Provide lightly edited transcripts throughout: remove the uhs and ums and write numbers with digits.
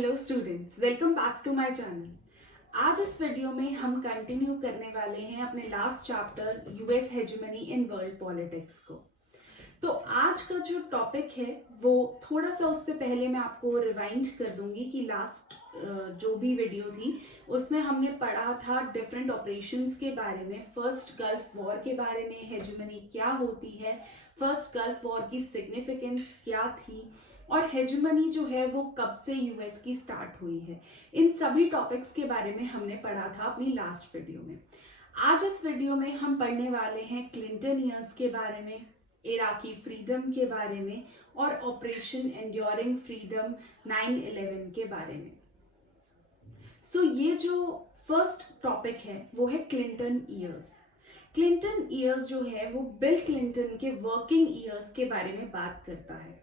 Hello students, welcome back to my channel. आज इस video में हम कंटिन्यू करने वाले हैं अपने last chapter US hegemony in world politics को। तो आज का जो टॉपिक है वो थोड़ा सा उससे पहले मैं आपको रिवाइंड कर दूंगी कि लास्ट जो भी वीडियो थी उसमें हमने पढ़ा था डिफरेंट ऑपरेशंस के बारे में, फर्स्ट गल्फ वॉर के बारे में, हेजेमनी क्या होती है, फर्स्ट गल्फ वॉर की सिग्निफिकेंस क्या थी और हेजेमनी जो है वो कब से यूएस की स्टार्ट हुई है। इन सभी टॉपिक्स के बारे में हमने पढ़ा था अपनी लास्ट वीडियो में। आज इस वीडियो में हम पढ़ने वाले हैं क्लिंटन ईयर्स के बारे में, इराकी फ्रीडम के बारे में और ऑपरेशन एंड्योरिंग फ्रीडम 9/11 के बारे में। सो ये जो फर्स्ट टॉपिक है वो है क्लिंटन ईयर्स। क्लिंटन ईयर्स जो है वो बिल क्लिंटन के वर्किंग ईयर्स के बारे में बात करता है।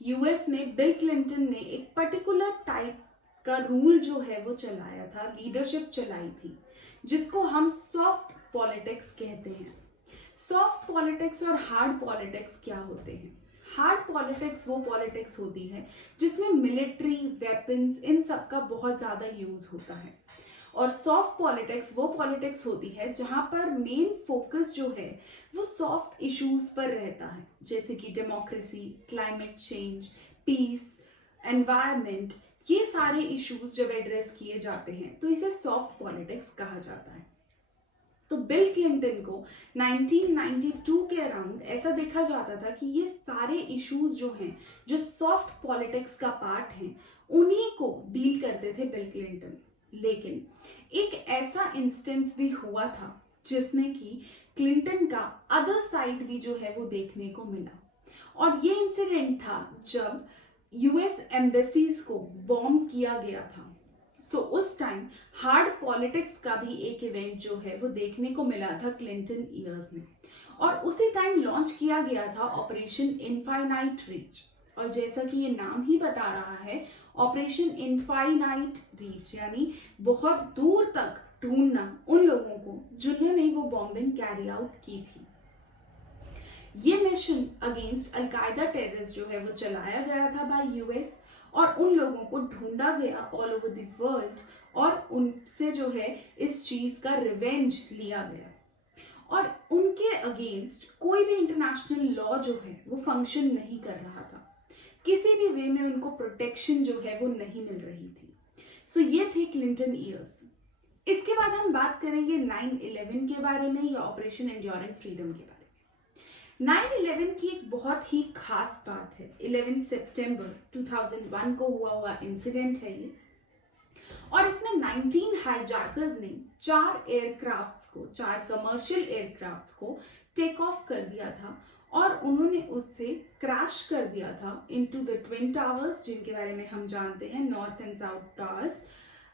यूएस में बिल क्लिंटन ने एक पर्टिकुलर टाइप का रूल जो है वो चलाया था, लीडरशिप चलाई थी, जिसको हम सॉफ्ट पॉलिटिक्स कहते हैं। सॉफ्ट पॉलिटिक्स और हार्ड पॉलिटिक्स क्या होते हैं? हार्ड पॉलिटिक्स वो पॉलिटिक्स होती है जिसमें मिलिट्री, वेपन्स, इन सब का बहुत ज़्यादा यूज होता है। और सॉफ्ट पॉलिटिक्स वो पॉलिटिक्स होती है जहां पर मेन फोकस जो है वो सॉफ्ट इश्यूज पर रहता है, जैसे कि democracy, climate change, peace, environment. ये सारे इश्यूज जब एड्रेस किए जाते हैं तो इसे सॉफ्ट पॉलिटिक्स कहा जाता है। तो बिल क्लिंटन को 1992 के अराउंड ऐसा देखा जाता था कि ये सारे इश्यूज जो हैं, जो सॉफ्ट पॉलिटिक्स का पार्ट हैं, उन्हीं को डील करते थे बिल क्लिंटन। लेकिन एक ऐसा इंस्टेंस भी हुआ था जिसमें कि क्लिंटन का अदर साइड भी जो है वो देखने को मिला, और ये इंसिडेंट था जब यूएस एम्बेसीज को बॉम्ब किया गया था। सो उस टाइम हार्ड पॉलिटिक्स का भी एक इवेंट जो है वो देखने को मिला था क्लिंटन ईयर्स में, और उसी टाइम लॉन्च किया गया था ऑपरेशन इनफाइनाइट रीच। और जैसा कि ये नाम ही बता रहा है, ऑपरेशन इनफाइनाइट रीच यानी बहुत दूर तक ढूंढना उन लोगों को जिन्होंने वो बॉम्बिंग कैरी आउट की थी। ये मिशन अगेंस्ट अलकायदा टेररिस्ट जो है वो चलाया गया था बाय यूएस, और उन लोगों को ढूंढा गया ऑल ओवर द वर्ल्ड, और उनसे जो है इस चीज का रिवेंज लिया गया। और उनके अगेंस्ट कोई भी इंटरनेशनल लॉ जो है वो फंक्शन नहीं कर रहा था, किसी भी वे में उनको प्रोटेक्शन जो है वो नहीं मिल रही थी। सो ये थे क्लिंटन ईयर्स। इसके बाद हम बात करेंगे 9/11 के बारे में या ऑपरेशन एंड्योरिंग फ्रीडम के बारे में। 9/11 की एक बहुत ही खास बात है, 11 सितंबर 2001 को हुआ इंसिडेंट है ये, और इसमें 19 हाईजैकर्स ने 4 कमर्शियल एयरक्राफ्ट्स को टेक ऑफ कर दिया था, और उन्होंने उससे क्रैश कर दिया था इनटू द ट्विन टावर्स, जिनके बारे में हम जानते हैं, north and south towers,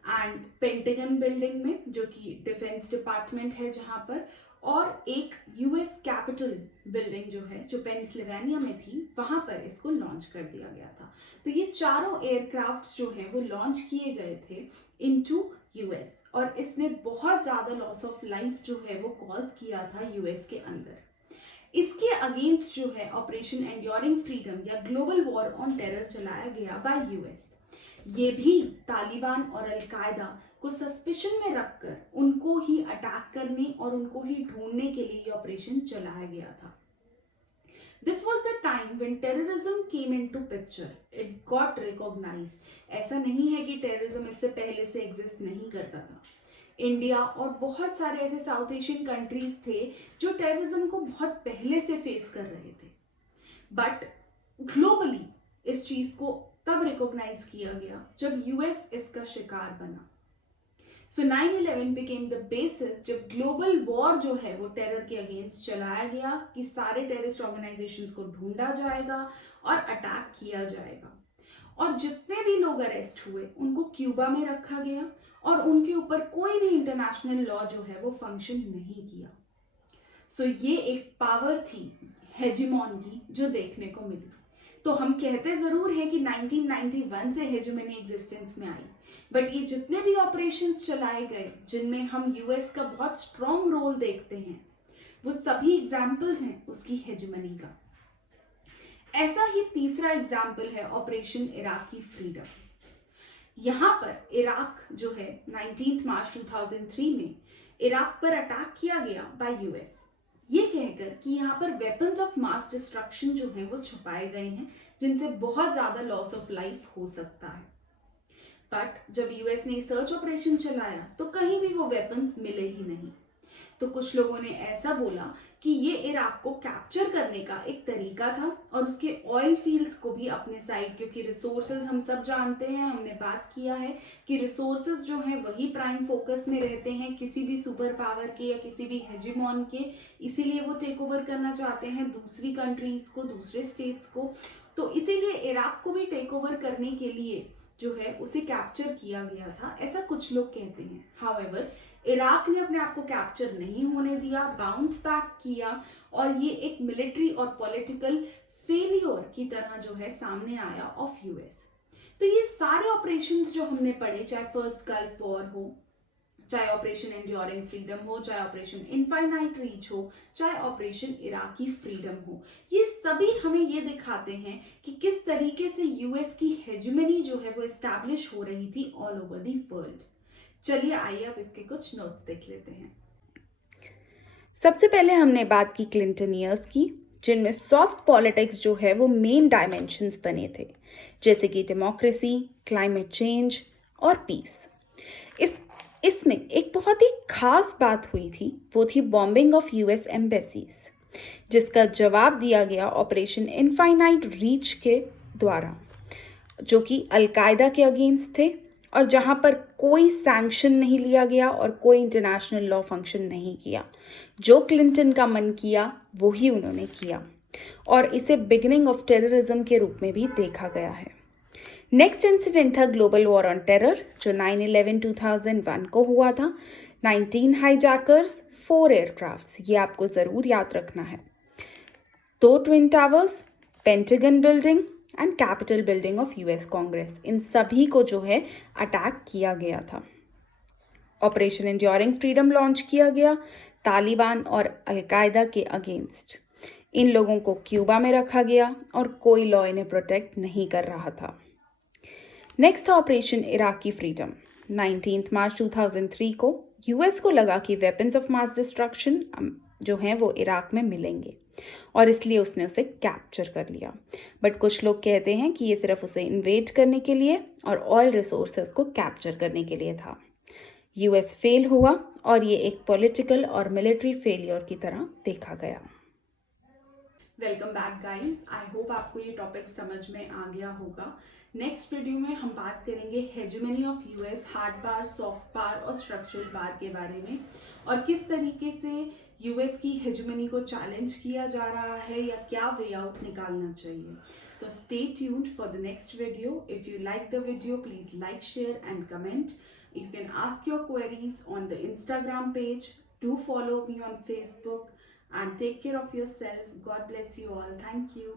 and pentagon building में जो कि डिफेंस डिपार्टमेंट है जहां पर, और एक यूएस कैपिटल बिल्डिंग जो है जो पेनिसिल्वेनिया में थी, वहां पर इसको लॉन्च कर दिया गया था। तो ये चारों एयरक्राफ्ट्स जो हैं वो लॉन्च किए गए थे इनटू यूएस, और इसने बहुत ज्यादा लॉस ऑफ लाइफ जो है वो कॉज किया था यूएस के अंदर। इसके अगेंस्ट जो है ऑपरेशन एंड्योरिंग फ्रीडम या ग्लोबल वॉर ऑन टेरर चलाया गया बाय यूएस। ये भी तालिबान और अलकायदा को सस्पिशन में रखकर उनको ही अटैक करने और उनको ही ढूंढने के लिए ये ऑपरेशन चलाया गया था। This was the time when terrorism came into picture. It got recognized. ऐसा नहीं है कि टेररिज्म इससे पहले से एग्जिस्ट नहीं करता था। इंडिया और बहुत सारे ऐसे साउथ एशियन कंट्रीज थे जो टेररिज्म को बहुत पहले से फेस कर रहे थे, बट ग्लोबली इस चीज को तब रिकॉग्नाइज किया गया जब यूएस इसका शिकार बना। सो 9/11 बिकेम द बेसिस, जब ग्लोबल वॉर जो है वो टेरर के अगेंस्ट चलाया गया कि सारे टेररिस्ट ऑर्गेनाइजेशंस को ढूंढा जाएगा और अटैक किया जाएगा। और जितने भी लोग अरेस्ट हुए उनको क्यूबा में रखा गया, और उनके ऊपर कोई भी इंटरनेशनल लॉ जो है वो फंक्शन नहीं किया। सो ये एक पावर थी हेजिमॉन की जो देखने को मिली। तो हम कहते जरूर हैं कि 1991 से हेजेमनी एग्जिस्टेंस में आई, बट ये जितने भी ऑपरेशंस चलाए गए जिनमें हम यूएस का बहुत स्ट्रॉन्ग रोल देखते हैं, वो सभी एग्जाम्पल्स हैं उसकी हेजेमनी का। ऐसा ही तीसरा एग्जाम्पल है ऑपरेशन इराकी फ्रीडम। यहाँ पर इराक जो है 19 मार्च 2003 में इराक पर अटैक किया गया बाय यूएस, ये कहकर कि यहाँ पर वेपन्स ऑफ मास डिस्ट्रक्शन जो है वो छुपाए गए हैं जिनसे बहुत ज्यादा लॉस ऑफ लाइफ हो सकता है। बट जब यूएस ने सर्च ऑपरेशन चलाया तो कहीं भी वो वेपन्स मिले ही नहीं। तो कुछ लोगों ने ऐसा बोला कि ये इराक को कैप्चर करने का एक तरीका था और उसके ऑयल फील्ड्स को भी अपने साइड, क्योंकि रिसोर्सेज हम सब जानते हैं, हमने बात किया है कि रिसोर्सेज जो हैं वही प्राइम फोकस में रहते हैं किसी भी सुपर पावर के या किसी भी हेजिमॉन के, इसीलिए वो टेक ओवर करना चाहते हैं दूसरी कंट्रीज को, दूसरे स्टेट्स को। तो इसीलिए इराक को भी टेक ओवर करने के लिए जो है उसे कैप्चर किया गया था, ऐसा कुछ लोग कहते हैं। हाउएवर इराक ने अपने आप को कैप्चर नहीं होने दिया, बाउंस बैक किया और ये एक मिलिट्री और पॉलिटिकल फेलियर की तरह जो है सामने आया ऑफ यूएस। तो ये सारे ऑपरेशंस जो हमने पढ़े, चाहे फर्स्ट गल्फ वॉर हो, चाहे ऑपरेशन एंड्योरिंग फ्रीडम हो, चाहे ऑपरेशन इनफाइनाइट रीच हो, चाहे ऑपरेशन इराकी फ्रीडम हो, ये सभी हमें ये दिखाते हैं कि किस तरीके से यूएस की हेजेमनी जो है वो एस्टैब्लिश हो रही थी ऑल ओवर दी वर्ल्ड। चलिए आइए अब इसके कुछ नोट्स देख लेते हैं। सबसे पहले हमने बात की क्लिंटन ईयर्स की, जिनमें सॉफ्ट पॉलिटिक्स जो है वो मेन डायमेंशंस बने थे, जैसे कि डेमोक्रेसी, क्लाइमेट चेंज और पीस। इसमें एक बहुत ही खास बात हुई थी, वो थी बॉम्बिंग ऑफ यूएस एम्बेसीज, जिसका जवाब दिया गया ऑपरेशन इनफाइनाइट रीच के द्वारा, जो कि अलकायदा के अगेंस्ट थे और जहां पर कोई सैंक्शन नहीं लिया गया और कोई इंटरनेशनल लॉ फंक्शन नहीं किया। जो क्लिंटन का मन किया वो ही उन्होंने किया और इसे बिगिनिंग ऑफ टेररिज्म के रूप में भी देखा गया है। नेक्स्ट इंसिडेंट था ग्लोबल वॉर ऑन टेरर, जो 9/11/2001 को हुआ था। 19 हाईजैकर्स, 4 एयरक्राफ्ट्स, ये आपको ज़रूर याद रखना है। 2 twin towers, Pentagon building and Capitol building of US Congress, इन सभी को जो है अटैक किया गया था। ऑपरेशन एंड्योरिंग फ्रीडम लॉन्च किया गया तालिबान और अलकायदा के अगेंस्ट। इन लोगों को क्यूबा में रखा गया और कोई लॉ इन्हें प्रोटेक्ट नहीं कर रहा था। नेक्स्ट था ऑपरेशन इराकी फ्रीडम। 19 मार्च 2003 को यूएस को लगा कि वेपन्स ऑफ मास डिस्ट्रक्शन जो हैं वो इराक में मिलेंगे और इसलिए उसने उसे कैप्चर कर लिया। बट कुछ लोग कहते हैं कि ये सिर्फ उसे इन्वेड करने के लिए और ऑयल रिसोर्सेज को कैप्चर करने के लिए था। यूएस फेल हुआ और ये एक पॉलिटिकल और मिलिट्री फेलियर की तरह देखा गया। Welcome back guys, I hope आपको ये टॉपिक समझ में आ गया होगा। नेक्स्ट वीडियो में हम बात करेंगे hegemony of US, hard power, soft power और स्ट्रक्चरल बार के बारे में और किस तरीके से यूएस की हेजेमनी को चैलेंज किया जा रहा है या क्या वे आउट निकालना चाहिए। तो stay tuned for the next video. If you like the video, please like, share and comment. You can ask your queries on the Instagram page. Do follow me on Facebook and take care of yourself. God bless you all. Thank you.